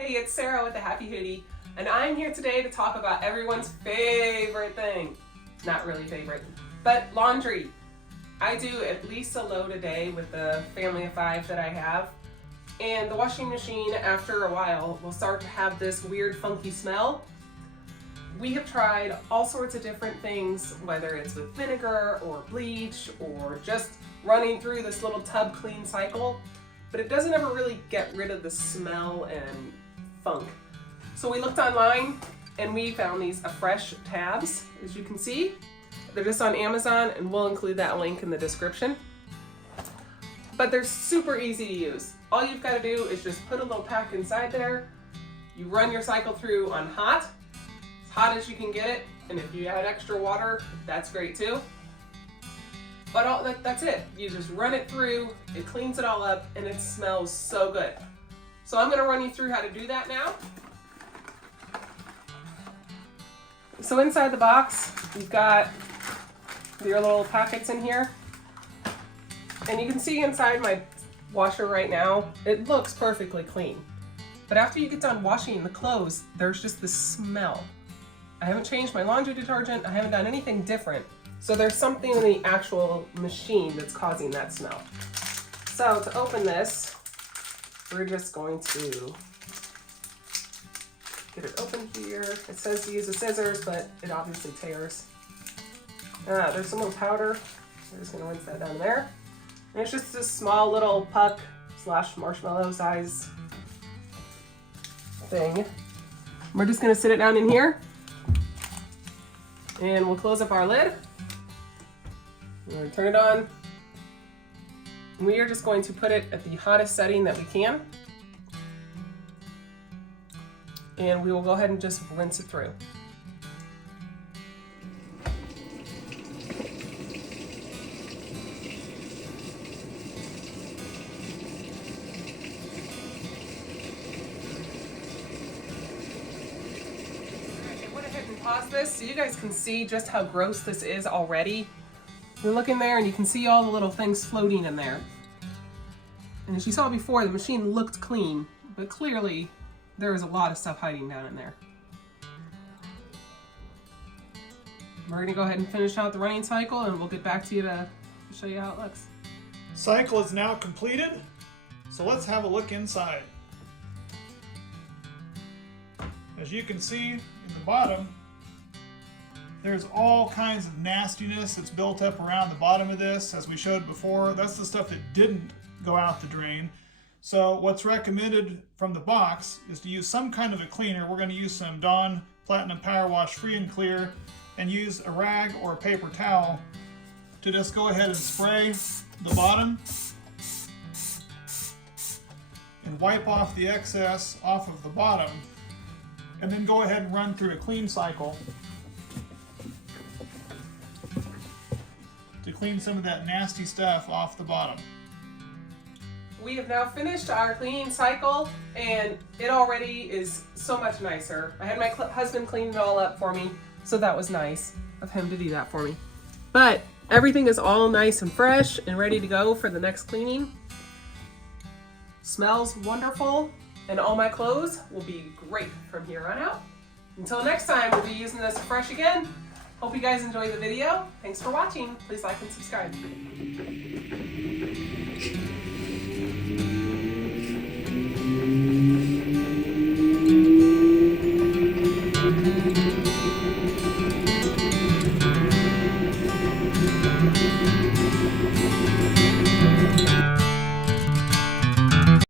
Hey, it's Sarah with the Happy Hoodie, and I'm here today to talk about everyone's favorite thing. Not really favorite, but laundry. I do at least a load a day with the family of 5 that I have, and the washing machine after a while will start to have this weird funky smell. We have tried all sorts of different things, whether it's with vinegar or bleach or just running through this little tub clean cycle, but it doesn't ever really get rid of the smell and funk. So we looked online and we found these Affresh tabs, as you can see. They're just on Amazon, and we'll include that link in the description. But they're super easy to use. All you've got to do is just put a little pack inside there. You run your cycle through on hot, as hot as you can get it, and if you add extra water, that's great too. But that's it. You just run it through, it cleans it all up, and it smells so good. So I'm going to run you through how to do that now. So inside the box, you've got your little packets in here. And you can see inside my washer right now, it looks perfectly clean. But after you get done washing the clothes, there's just this smell. I haven't changed my laundry detergent, I haven't done anything different. So there's something in the actual machine that's causing that smell. So to open this, we're just going to get it open here. It says to use the scissors, but it obviously tears. There's some little powder. We're just gonna rinse that down there. And it's just this small little puck / marshmallow size thing. We're just gonna sit it down in here, and we'll close up our lid. We're gonna turn it on. And we are just going to put it at the hottest setting that we can. And we will go ahead and just rinse it through. I went ahead and paused this so you guys can see just how gross this is already. You look in there and you can see all the little things floating in there. And as you saw before, the machine looked clean, but clearly there is a lot of stuff hiding down in there. We're gonna go ahead and finish out the running cycle, and we'll get back to you to show you how it looks. Cycle is now completed, so let's have a look inside. As you can see in the bottom, there's all kinds of nastiness that's built up around the bottom of this. As we showed before, that's the stuff that didn't go out the drain. So what's recommended from the box is to use some kind of a cleaner. We're going to use some Dawn Platinum Power Wash Free and Clear, and use a rag or a paper towel to just go ahead and spray the bottom and wipe off the excess off of the bottom, and then go ahead and run through a clean cycle to clean some of that nasty stuff off the bottom. We have now finished our cleaning cycle, and it already is so much nicer. I had my husband clean it all up for me, so that was nice of him to do that for me. But everything is all nice and fresh and ready to go for the next cleaning. Smells wonderful, and all my clothes will be great from here on out. Until next time, we'll be using this Affresh again. Hope you guys enjoyed the video. Thanks for watching. Please like and subscribe.